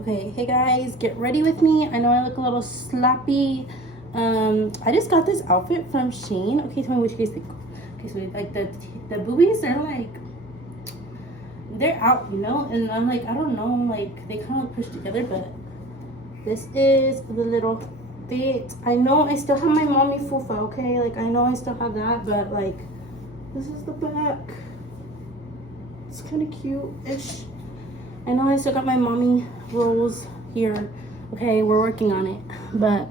Okay, hey guys, get ready with me. I know I look a little sloppy. I just got this outfit from Shein. Okay, tell me what you guys think. Okay, so like the boobies, they're out, you know? And I'm like, I don't know, like they kind of look pushed together, but this is the little fit. I know I still have my mommy fufa, okay? Like I know I still have that, but like this is the back. It's kind of cute-ish. I know I still got my mommy rolls here. Okay, we're working on it, but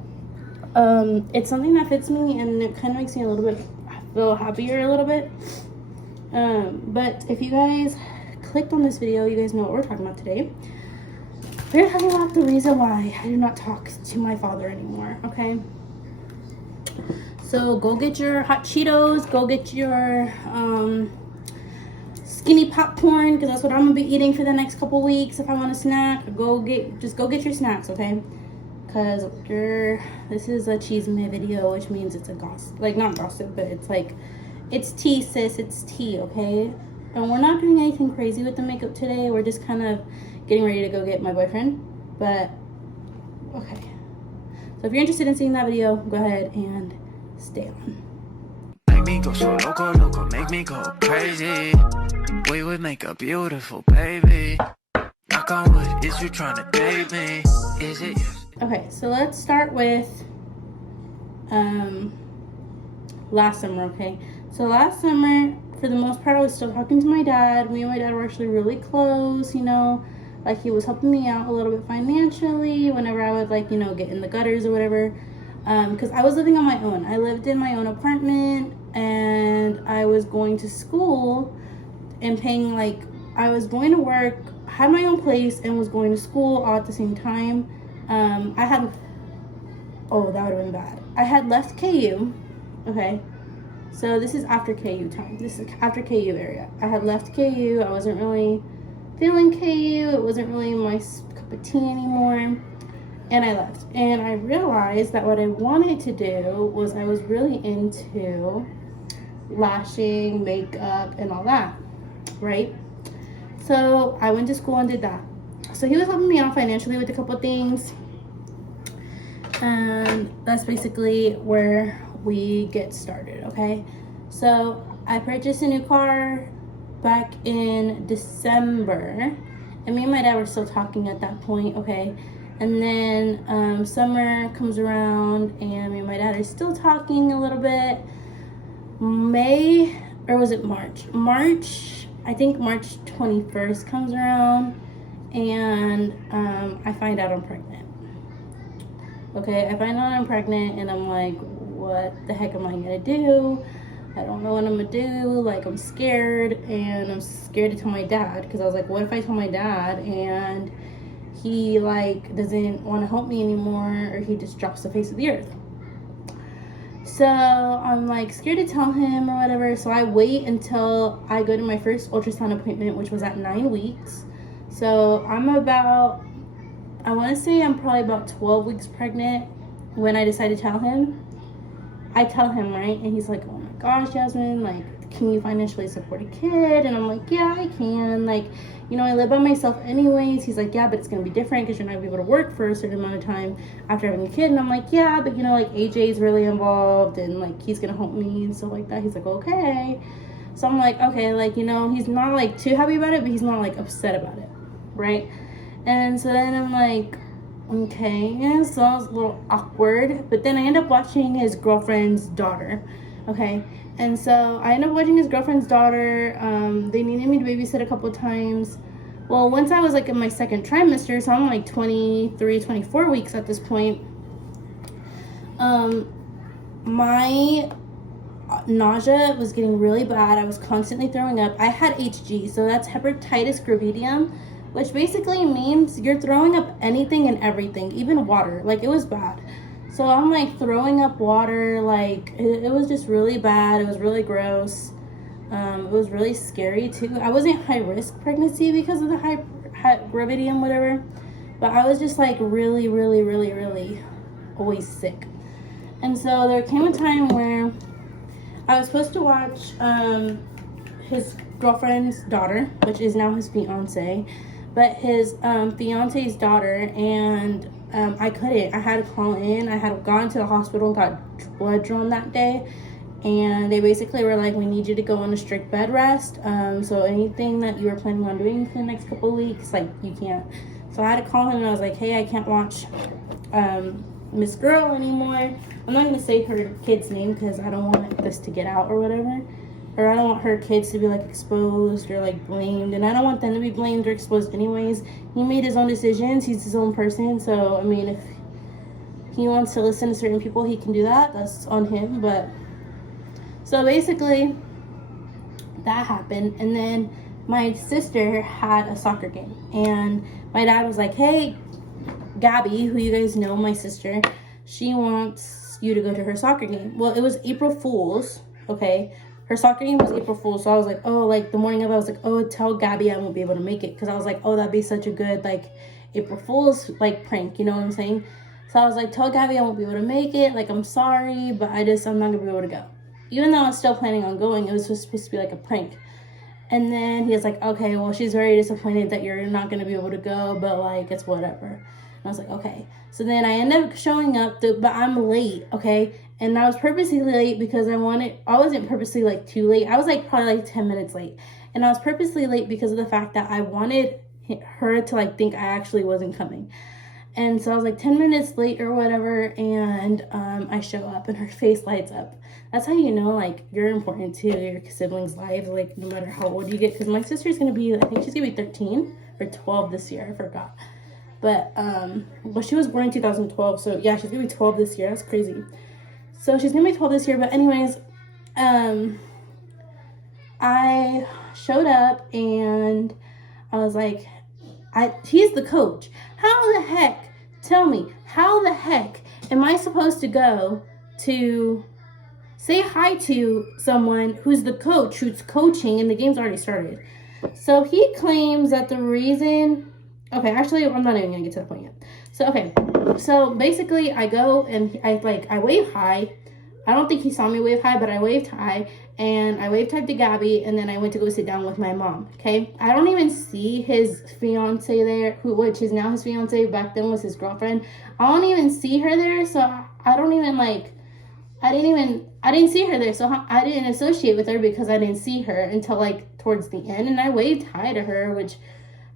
it's something that fits me and it kind of makes me a little bit feel happier a little bit. But if you guys clicked on this video, you guys know what we're talking about today. We're talking about the reason why I do not talk to my father anymore. Okay, so go get your hot Cheetos, go get your skinny popcorn, because that's what I'm gonna be eating for the next couple weeks. If I want a snack, just go get your snacks, okay? Because this is a CHISME video, which means it's a gossip, like not gossip, but it's like, it's tea, sis, it's tea, okay? And we're not doing anything crazy with the makeup today. We're just kind of getting ready to go get my boyfriend, but okay. So if you're interested in seeing that video, go ahead and stay on. Make me go so loco, loco, make me go crazy. We would make a beautiful baby. Knock on wood, is you trying to date me? Is it yes? Okay, so let's start with last summer, okay? So last summer, for the most part, I was still talking to my dad. Me and my dad were actually really close, you know? Like, he was helping me out a little bit financially whenever I would, like, you know, get in the gutters or whatever. Because I was living on my own. I lived in my own apartment, and I was going to school and paying, like, I was going to work, had my own place, and was going to school all at the same time. That would have been bad. I had left KU, okay? So this is after KU time. This is after KU area. I had left KU. I wasn't really feeling KU. It wasn't really my cup of tea anymore. And I left. And I realized that what I wanted to do was I was really into lashing, makeup, and all that, right? So I went to school and did that. So he was helping me out financially with a couple of things. And that's basically where we get started, okay? So I purchased a new car back in December, and me and my dad were still talking at that point, okay? And then summer comes around, and me and my dad are still talking a little bit. March, I think March 21st comes around, and I find out I'm pregnant. Okay, I find out I'm pregnant, and I'm like, what the heck am I gonna do? I don't know what I'm gonna do. Like, I'm scared, and I'm scared to tell my dad, because I was like, what if I tell my dad and he like doesn't want to help me anymore, or he just drops the face of the earth? So I'm like scared to tell him or whatever. So I wait until I go to my first ultrasound appointment, which was at 9 weeks. So I want to say I'm probably about 12 weeks pregnant when I decide to tell him. I tell him, right? And he's like, oh my gosh, Jasmine, like, can you financially support a kid? And I'm like, yeah, I can. Like, you know, I live by myself anyways. He's like, yeah, but it's going to be different because you're not going to be able to work for a certain amount of time after having a kid. And I'm like, yeah, but, you know, like, AJ's really involved, and, like, he's going to help me and stuff like that. He's like, okay. So I'm like, okay, like, you know, he's not, like, too happy about it, but he's not, like, upset about it, right? And so then I'm like, okay, yeah, so it was a little awkward. But then I end up watching his girlfriend's daughter, okay? And so I end up watching his girlfriend's daughter. They needed me to babysit a couple times. Well, once I was like in my second trimester, so I'm like 23, 24 weeks at this point. My nausea was getting really bad. I was constantly throwing up. I had HG, so that's hepatitis gravidium, which basically means you're throwing up anything and everything, even water. Like, it was bad. So I'm like throwing up water. Like, it was just really bad. It was really gross. It was really scary too. I wasn't high risk pregnancy because of the high gravidium, whatever, but I was just like really, really, really, really always sick. And so there came a time where I was supposed to watch his girlfriend's daughter, which is now his fiance, but his fiance's daughter, and I couldn't. I had to call in. I had gone to the hospital and got blood drawn that day, and they basically were like, we need you to go on a strict bed rest. So anything that you were planning on doing for the next couple of weeks, like, you can't. So I had to call him and I was like, hey, I can't watch Miss Girl anymore. I'm not gonna say her kid's name because I don't want this to get out or whatever, or I don't want her kids to be like exposed or like blamed, and I don't want them to be blamed or exposed anyways. He made his own decisions. He's his own person. So I mean, if he wants to listen to certain people, he can do that. That's on him. But so basically that happened, and then my sister had a soccer game, and my dad was like, hey, Gabby, who you guys know, my sister, she wants you to go to her soccer game. Well, it was April Fool's, okay? Her soccer game was April Fool's, so I was like, oh, like, the morning of, I was like, oh, tell Gabby I won't be able to make it, because I was like, oh, that'd be such a good, like, April Fool's, like, prank, you know what I'm saying? So I was like, tell Gabby I won't be able to make it, like, I'm sorry, but I'm not gonna be able to go. Even though I was still planning on going, it was just supposed to be, like, a prank. And then he was like, okay, well, she's very disappointed that you're not gonna be able to go, but, like, it's whatever. And I was like, okay. So then I ended up showing up, but I'm late, okay? And I was purposely late because I wasn't purposely, like, too late. I was, like, probably, like, 10 minutes late. And I was purposely late because of the fact that I wanted her to, like, think I actually wasn't coming. And so I was, like, 10 minutes late or whatever, and I show up, and her face lights up. That's how you know, like, you're important to your siblings' lives, like, no matter how old you get. Because my sister's going to be, I think she's going to be 13 or 12 this year. I forgot. But, well, she was born in 2012, so yeah, she's gonna be 12 this year. That's crazy. So she's gonna be 12 this year, but anyways, I showed up and I was like, he's the coach. Tell me, how the heck am I supposed to go to say hi to someone who's the coach, who's coaching, and the game's already started? So he claims that the reason... Okay, actually, I'm not even gonna get to the point yet. So, okay. So, basically, I go and I wave hi. I don't think he saw me wave hi, but I waved hi. And I waved hi to Gabby, and then I went to go sit down with my mom, okay? I don't even see his fiance there, which is now his fiance, back then was his girlfriend. I don't even see her there, so I don't even, like... I didn't see her there, so I didn't associate with her because I didn't see her until, like, towards the end. And I waved hi to her, which...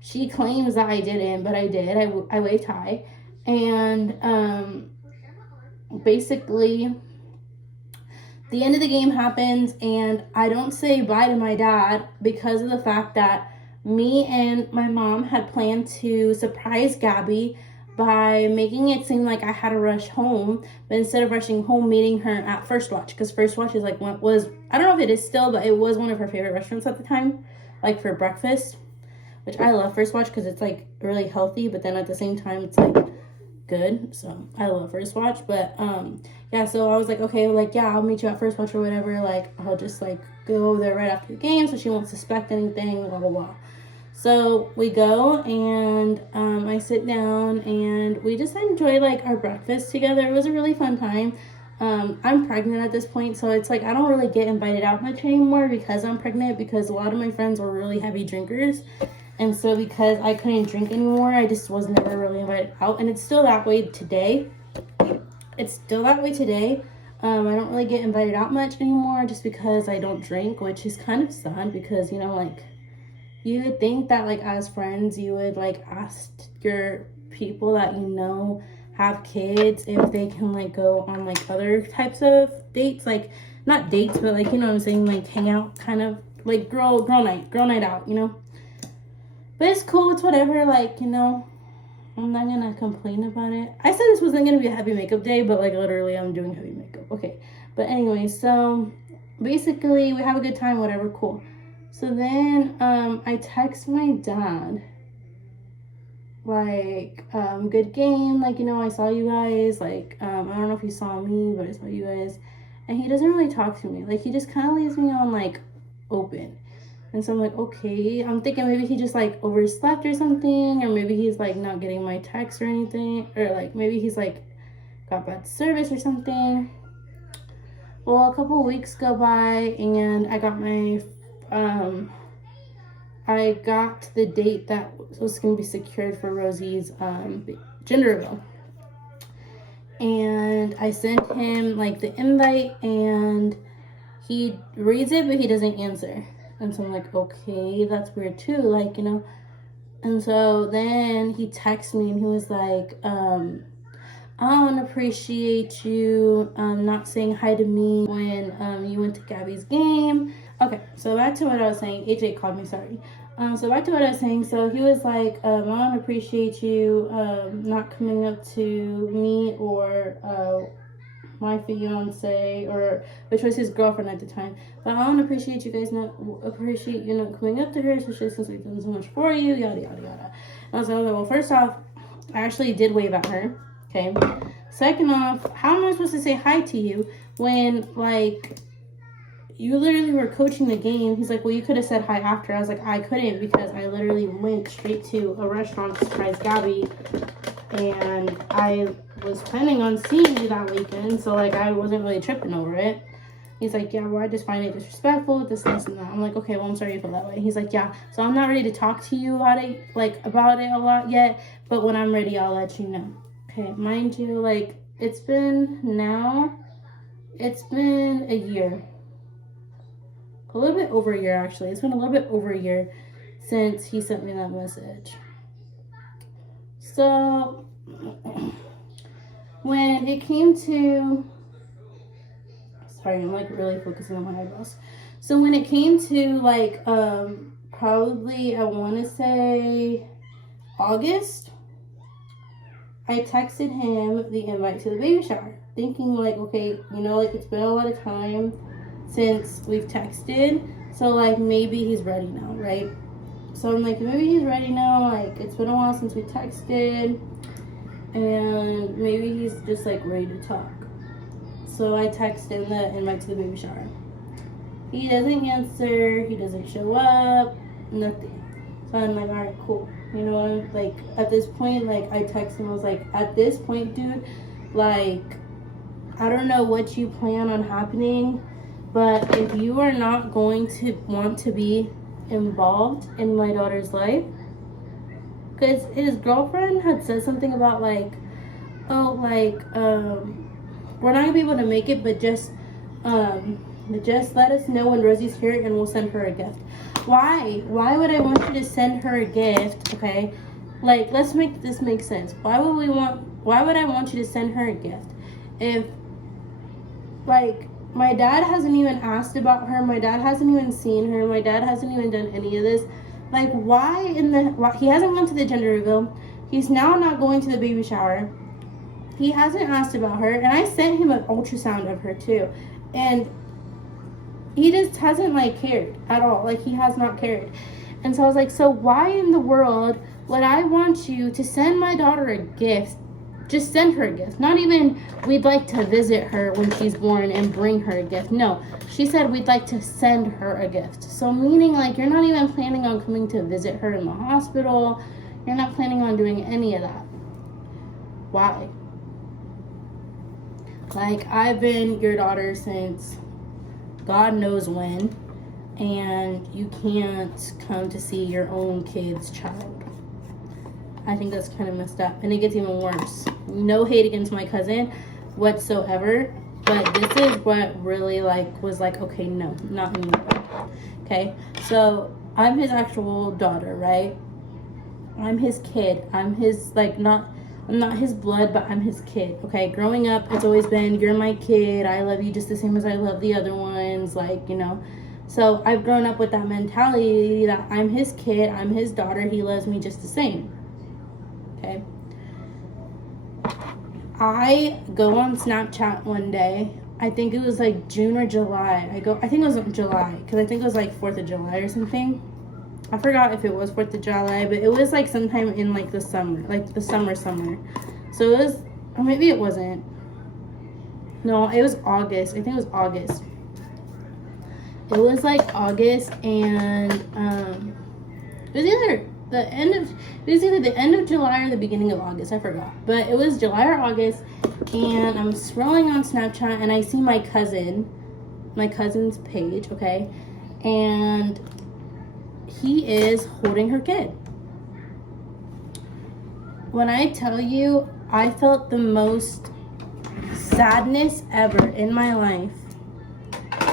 She claims that I didn't, but I did. I waved hi. And basically, the end of the game happens, and I don't say bye to my dad because of the fact that me and my mom had planned to surprise Gabby by making it seem like I had to rush home, but instead of rushing home, meeting her at First Watch, because First Watch is like I don't know if it is still, but it was one of her favorite restaurants at the time, like for breakfast. Which I love First Watch because it's, like, really healthy, but then at the same time, it's, like, good. So, I love First Watch. But, yeah, so I was like, okay, like, yeah, I'll meet you at First Watch or whatever. Like, I'll just, like, go over there right after the game so she won't suspect anything, blah, blah, blah. So, we go, and I sit down, and we just enjoy, like, our breakfast together. It was a really fun time. I'm pregnant at this point, so it's like I don't really get invited out much anymore because I'm pregnant, because a lot of my friends were really heavy drinkers. And so because I couldn't drink anymore, I just was never really invited out. And it's still that way today. I don't really get invited out much anymore just because I don't drink, which is kind of sad because, you know, like, you would think that, like, as friends, you would, like, ask your people that you know have kids if they can, like, go on, like, other types of dates. Like, not dates, but, like, you know what I'm saying? Like, hang out, kind of, like, girl night out, you know? But it's cool, it's whatever, like, you know, I'm not gonna complain about it. I said this wasn't gonna be a heavy makeup day, but, like, literally I'm doing heavy makeup. Okay, but anyway, so basically we have a good time, whatever, cool. So then I text my dad, like, good game, like, you know, I saw you guys, like, I don't know if you saw me, but I saw you guys. And he doesn't really talk to me, like, he just kind of leaves me on, like, open. And so I'm like, okay. I'm thinking maybe he just, like, overslept or something. Or maybe he's, like, not getting my text or anything. Or, like, maybe he's, like, got bad service or something. Well, a couple of weeks go by. And I got my I got the date that was going to be secured for Rosie's gender reveal. And I sent him like the invite, and he reads it, but he doesn't answer. And so I'm like, okay, that's weird too, like, you know. And so then he texted me and he was like, I don't appreciate you not saying hi to me when you went to Gabby's game. Okay, so back to what I was saying. AJ called me, sorry. So back to what I was saying. So he was like, I don't appreciate you not coming up to me or my fiance, or which was his girlfriend at the time. But I don't appreciate you guys not coming up to her, especially since we've done so much for you, yada yada yada. And I was like, well, first off, I actually did wave at her. Okay. Second off, how am I supposed to say hi to you when, like, you literally were coaching the game? He's like, well, you could have said hi after. I was like, I couldn't, because I literally went straight to a restaurant to surprise Gabby, and I was planning on seeing you that weekend, so, like, I wasn't really tripping over it. He's like, yeah, well, I just find it disrespectful, this, and that. I'm like, okay, well, I'm sorry you feel that way. He's like, yeah, so I'm not ready to talk to you about it a lot yet, but when I'm ready, I'll let you know. Okay, mind you, like, it's been a year. A little bit over a year, actually. It's been a little bit over a year since he sent me that message. So, when it came to... Sorry, I'm, like, really focusing on my eyebrows. So, when it came to, like, probably, I want to say August, I texted him the invite to the baby shower, thinking, like, okay, you know, like, it's been a lot of time since we've texted, so, like, maybe he's ready now, right? So I'm like, maybe he's ready now, like, it's been a while since we texted, and maybe he's just, like, ready to talk. So I text him the invite to the baby shower. He doesn't answer, he doesn't show up, nothing. So I'm like, alright, cool. You know, like, at this point, like, I texted him, I was like, at this point, dude, like, I don't know what you plan on happening, but if you are not going to want to be involved in my daughter's life, because his girlfriend had said something about, like, oh, like, we're not gonna be able to make it, but just let us know when Rosie's here and we'll send her a gift. Why would I want you to send her a gift? Okay, like, let's make this make sense. Why would I want you to send her a gift if, like, my dad hasn't even asked about her, my dad hasn't even seen her, my dad hasn't even done any of this? Like, why he hasn't gone to the gender reveal, he's now not going to the baby shower, he hasn't asked about her, and I sent him an ultrasound of her too, and he just hasn't, like, cared at all. Like, he has not cared. And so I was like, so why in the world would I want you to send my daughter a gift? Just send her a gift. Not even, we'd like to visit her when she's born and bring her a gift. No, she said we'd like to send her a gift. So meaning, like, you're not even planning on coming to visit her in the hospital. You're not planning on doing any of that. Why? Like, I've been your daughter since God knows when, and you can't come to see your own kid's child. I think that's kind of messed up, and it gets even worse. No hate against my cousin whatsoever, but this is what really, like, was like, okay, no, not anymore. Okay, so I'm his actual daughter, right? I'm his kid. I'm his, like, I'm not his blood, but I'm his kid, okay? Growing up, it's always been, you're my kid, I love you just the same as I love the other ones, like, you know. So I've grown up with that mentality that I'm his kid, I'm his daughter, he loves me just the same, okay? I go on Snapchat one day, I think it was like June or July. I think it was July, because I think it was like 4th of July or something. I forgot if it was 4th of July, but it was like sometime in like the summer, like the summer. So it was, or maybe it wasn't. No, it was August. I think it was August. It was like August, and it was either the end of July or the beginning of August. I forgot, but it was July or August, and I'm scrolling on Snapchat, and I see my cousin's page, okay, and he is holding her kid. When I tell you, I felt the most sadness ever in my life.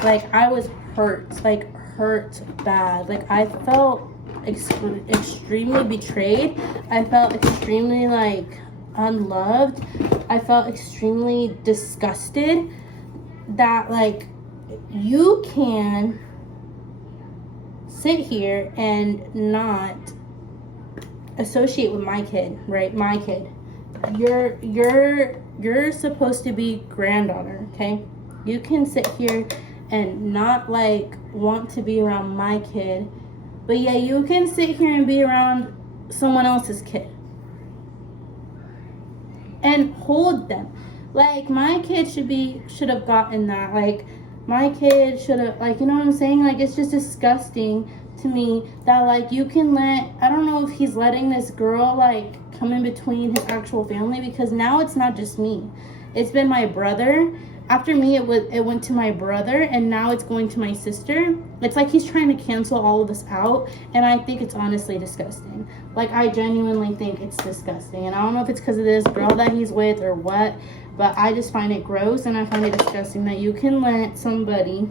Like, I was hurt, like hurt bad. Like, I felt extremely betrayed. I felt extremely like unloved. I felt extremely disgusted that like you can sit here and not associate with my kid, right? My kid. You're supposed to be granddaughter, okay? You can sit here and not like want to be around my kid, but yeah, you can sit here and be around someone else's kid and hold them. Like, my kid should have gotten that. Like, my kid should have, like, you know what I'm saying? Like, it's just disgusting to me that like you can I don't know if he's letting this girl like come in between his actual family, because now it's not just me, it's been my brother. After me, it went to my brother, and now it's going to my sister. It's like he's trying to cancel all of this out, and I think it's honestly disgusting. Like, I genuinely think it's disgusting, and I don't know if it's because of this girl that he's with or what, but I just find it gross, and I find it disgusting that you can let somebody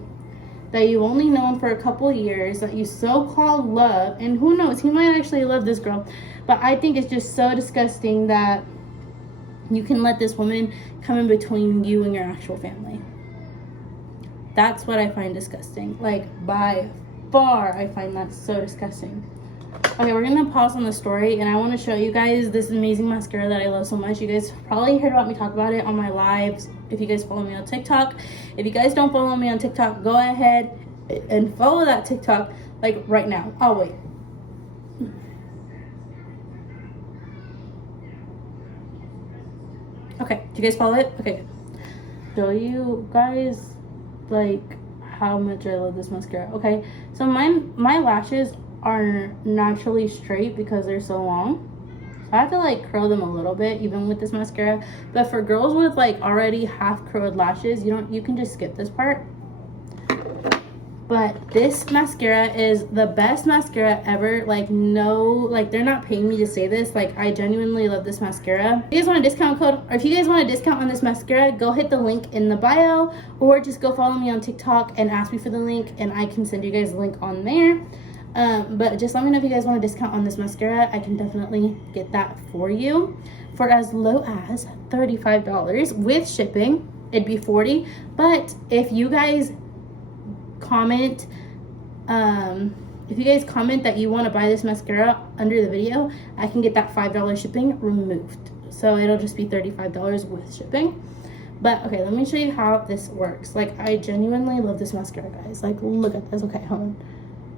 that you only known for a couple years, that you so-called love, and who knows, he might actually love this girl, but I think it's just so disgusting that you can let this woman come in between you and your actual family. That's what I find disgusting. Like, by far, I find that so disgusting. Okay, we're gonna pause on the story, and I want to show you guys this amazing mascara that I love so much. You guys probably heard about me talk about it on my lives if you guys follow me on TikTok. If you guys don't follow me on TikTok, go ahead and follow that TikTok like right now. I'll wait. Okay, do you guys follow it? Okay, good. Show you guys like how much I love this mascara. Okay, so my lashes are naturally straight because they're so long. So I have to like curl them a little bit even with this mascara. But for girls with like already half curled lashes, you can just skip this part. But this mascara is the best mascara ever. Like, no, like, they're not paying me to say this. Like, I genuinely love this mascara. If you guys want a discount code, or if you guys want a discount on this mascara, go hit the link in the bio, or just go follow me on TikTok and ask me for the link, and I can send you guys a link on there. But just let me know if you guys want a discount on this mascara. I can definitely get that for you for as low as $35 with shipping. It'd be $40. But if you guys comment, if you guys comment that you want to buy this mascara under the video, I can get that $5 shipping removed. So it'll just be $35 with shipping. But okay, let me show you how this works. Like, I genuinely love this mascara, guys. Like, look at this. Okay, hold on.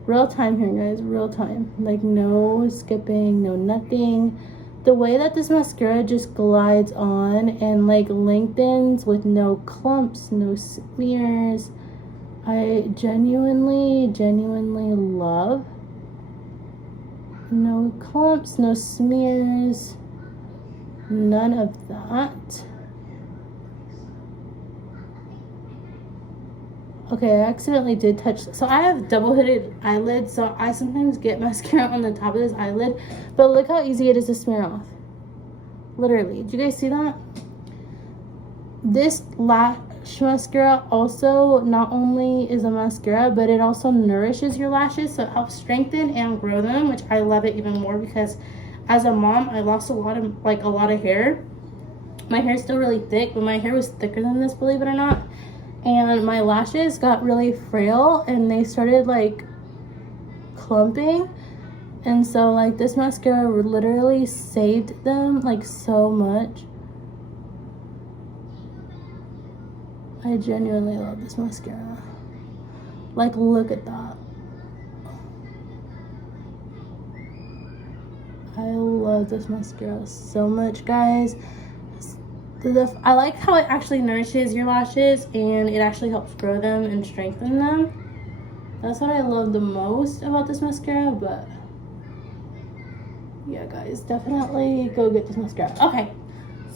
Real time here, guys. Real time. Like, no skipping, no nothing. The way that this mascara just glides on and like lengthens with no clumps, no smears, I genuinely love. No clumps, no smears, none of that. Okay, I accidentally did touch. So I have double-hooded eyelids, so I sometimes get mascara on the top of this eyelid. But look how easy it is to smear off. Literally. Did you guys see that? This lash mascara also not only is a mascara, but it also nourishes your lashes, so it helps strengthen and grow them, which I love it even more because as a mom, I lost a lot of hair. My hair is still really thick, but my hair was thicker than this, believe it or not. And my lashes got really frail and they started like clumping. And so like this mascara literally saved them like so much. I genuinely love this mascara. Like, look at that. I love this mascara so much, guys. I like how it actually nourishes your lashes and it actually helps grow them and strengthen them. That's what I love the most about this mascara. But yeah, guys, definitely go get this mascara. Okay,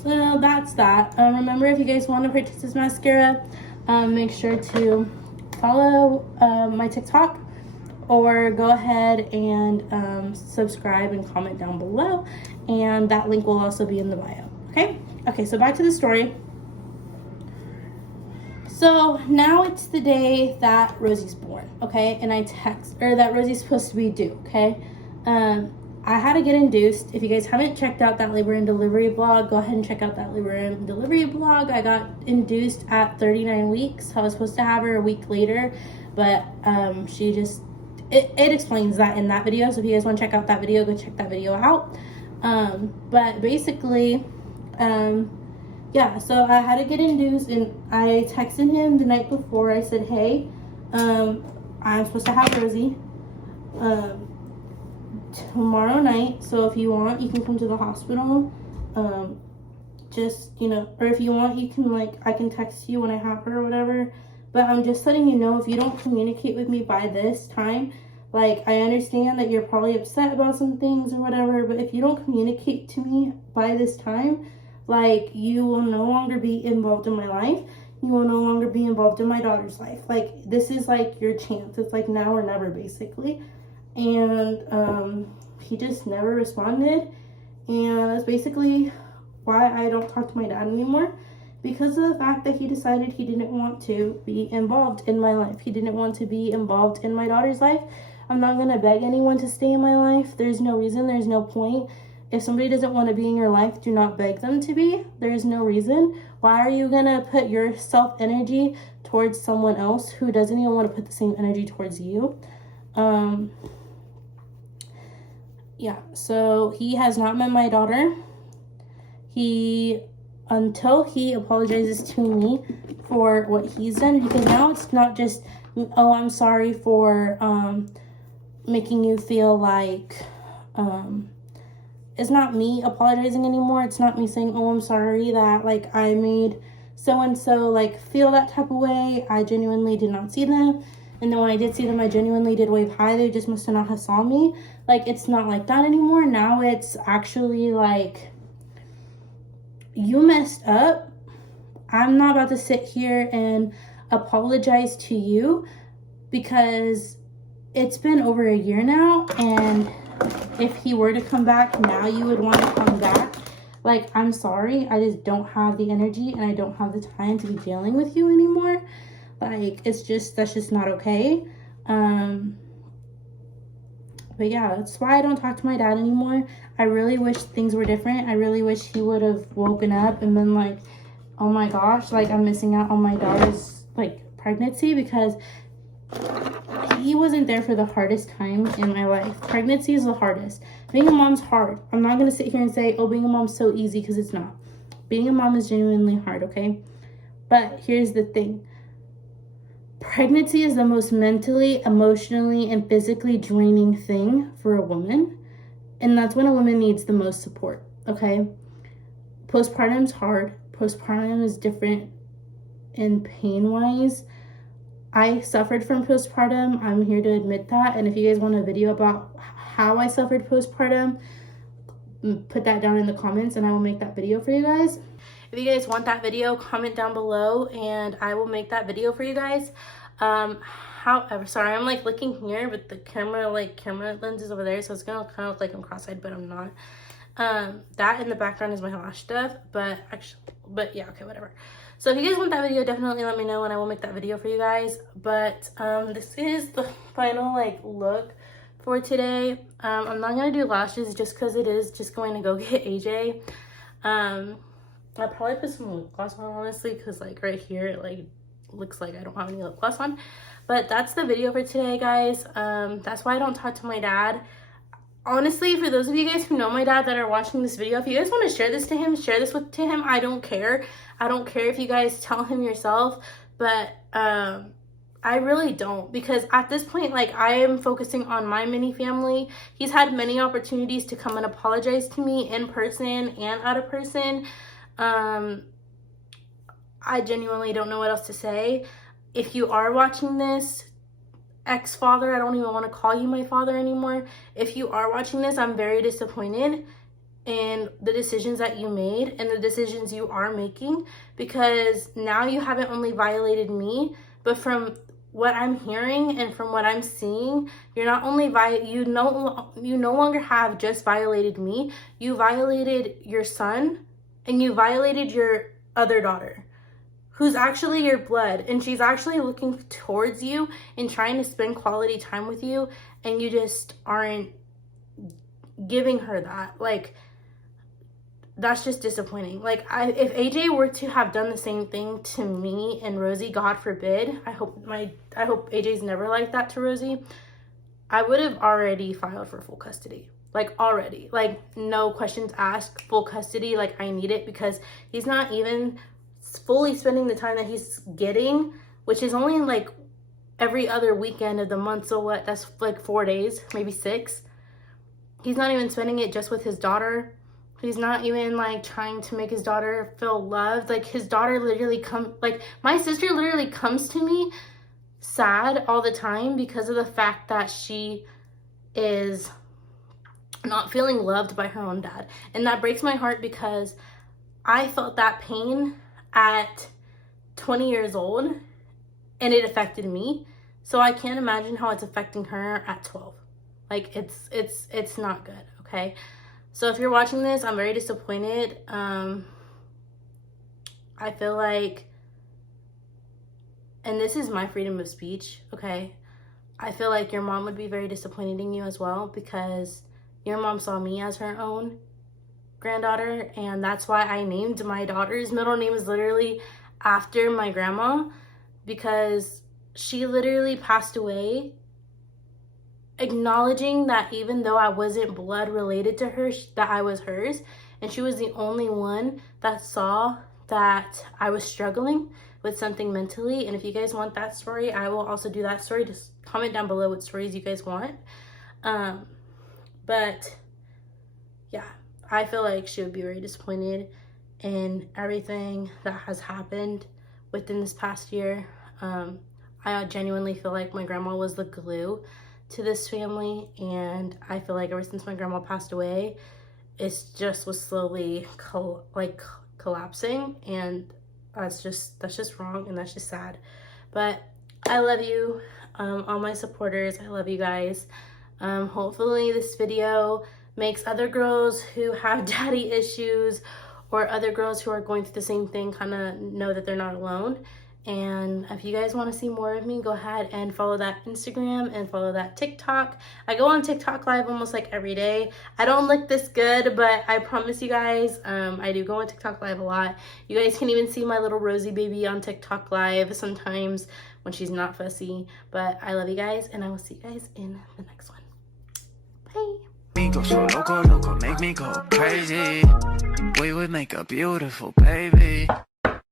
so that's that. Remember, if you guys want to purchase this mascara, make sure to follow my TikTok or go ahead and subscribe and comment down below, and that link will also be in the bio. Okay, so back to the story. So now it's the day that Rosie's born, okay, and that Rosie's supposed to be due, okay. I had to get induced. If you guys haven't checked out that labor and delivery blog, go ahead and check out that labor and delivery blog. I got induced at 39 weeks. I was supposed to have her a week later, but she just, it explains that in that video. So if you guys want to check out that video, go check that video out. But basically, yeah, so I had to get induced, and I texted him the night before. I said, hey, I'm supposed to have Rosie tomorrow night, so if you want, you can come to the hospital. Just, you know, or if you want, you can, like, I can text you when I have her or whatever. But I'm just letting you know, if you don't communicate with me by this time, like, I understand that you're probably upset about some things or whatever, but if you don't communicate to me by this time, like, you will no longer be involved in my life. You will no longer be involved in my daughter's life. Like, this is, like, your chance. It's, like, now or never, basically. And he just never responded. And that's basically why I don't talk to my dad anymore. Because of the fact that he decided he didn't want to be involved in my life. He didn't want to be involved in my daughter's life. I'm not going to beg anyone to stay in my life. There's no reason. There's no point. If somebody doesn't want to be in your life, do not beg them to be. There's no reason. Why are you going to put your self-energy towards someone else who doesn't even want to put the same energy towards you? Yeah, so he has not met my daughter. Until he apologizes to me for what he's done, because now it's not just, oh, I'm sorry for making you feel like, it's not me apologizing anymore. It's not me saying, oh, I'm sorry that, like, I made so-and-so, like, feel that type of way. I genuinely did not see them. And then when I did see them, I genuinely did wave hi. They just must not have saw me. Like, it's not like that anymore. Now it's actually like, you messed up. I'm not about to sit here and apologize to you, because it's been over a year now, and if he were to come back now, you would want to come back. Like, I'm sorry, I just don't have the energy, and I don't have the time to be dealing with you anymore. Like, that's just not okay. But yeah, that's why I don't talk to my dad anymore. I really wish things were different. I really wish he would have woken up and been like, oh my gosh, like, I'm missing out on my daughter's, like, pregnancy, because he wasn't there for the hardest time in my life. Pregnancy is the hardest. Being a mom's hard. I'm not going to sit here and say, oh, being a mom's so easy, because it's not. Being a mom is genuinely hard, okay? But here's the thing. Pregnancy is the most mentally, emotionally, and physically draining thing for a woman. And that's when a woman needs the most support, okay? Postpartum is hard. Postpartum is different in pain-wise. I suffered from postpartum. I'm here to admit that. And if you guys want a video about how I suffered postpartum, put that down in the comments and I will make that video for you guys. If you guys want that video, comment down below and I will make that video for you guys. However, sorry, I'm like looking here with the camera lens is over there, so it's gonna kind of look like I'm cross-eyed, but I'm not. That in the background is my lash stuff, but yeah, okay, whatever. So if you guys want that video, definitely let me know and I will make that video for you guys. But this is the final like look for today. I'm not gonna do lashes just because it is just going to go get AJ. I'll probably put some lip gloss on, honestly, because like right here it like looks like I don't have any lip gloss on. But that's the video for today, guys. That's why I don't talk to my dad. Honestly, for those of you guys who know my dad that are watching this video, if you guys want to share this to him, share this to him. I don't care. I don't care if you guys tell him yourself, but I really don't, because at this point, like, I am focusing on my mini family. He's had many opportunities to come and apologize to me in person and out of person. I genuinely don't know what else to say. If you are watching this, ex-father, I don't even want to call you my father anymore. If you are watching this, I'm very disappointed in the decisions that you made and the decisions you are making, because now you haven't only violated me, but from what I'm hearing and from what I'm seeing, you're not only you no longer have just violated me, you violated your son and you violated your other daughter, who's actually your blood, and she's actually looking towards you and trying to spend quality time with you, and you just aren't giving her that. Like, that's just disappointing. Like, if AJ were to have done the same thing to me and Rosie, God forbid, I hope AJ's never like that to Rosie, I would have already filed for full custody. Like, already. Like, no questions asked, full custody. Like, I need it, because he's not even fully spending the time that he's getting, which is only like every other weekend of the month. So what? That's like 4 days, maybe 6. He's not even spending it just with his daughter. He's not even like trying to make his daughter feel loved. Like, his daughter literally my sister literally comes to me sad all the time because of the fact that she is not feeling loved by her own dad. And that breaks my heart, because I felt that pain at 20 years old and it affected me. So I can't imagine how it's affecting her at 12. Like, it's not good, okay? So if you're watching this, I'm very disappointed. I feel like, and this is my freedom of speech, okay? I feel like your mom would be very disappointed in you as well, because your mom saw me as her own granddaughter, and that's why I named my daughter's middle name is literally after my grandma, because she literally passed away acknowledging that even though I wasn't blood related to her, that I was hers, and she was the only one that saw that I was struggling with something mentally. And if you guys want that story, I will also do that story. Just comment down below what stories you guys want. But yeah, I feel like she would be very disappointed in everything that has happened within this past year. I genuinely feel like my grandma was the glue to this family, and I feel like ever since my grandma passed away, it's just was slowly collapsing, and that's just wrong, and that's just sad. But I love you, all my supporters. I love you guys. Hopefully this video makes other girls who have daddy issues, or other girls who are going through the same thing, kind of know that they're not alone. And if you guys want to see more of me, go ahead and follow that Instagram and follow that TikTok. I go on TikTok live almost like every day. I don't look this good, but I promise you guys, I do go on TikTok live a lot. You guys can even see my little Rosie baby on TikTok live sometimes when she's not fussy. But I love you guys, and I will see you guys in the next one. Bye. Me go so loco, loco, make me go crazy. We would make a beautiful baby.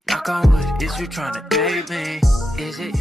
Knock on wood, is you trying to date me? Is it?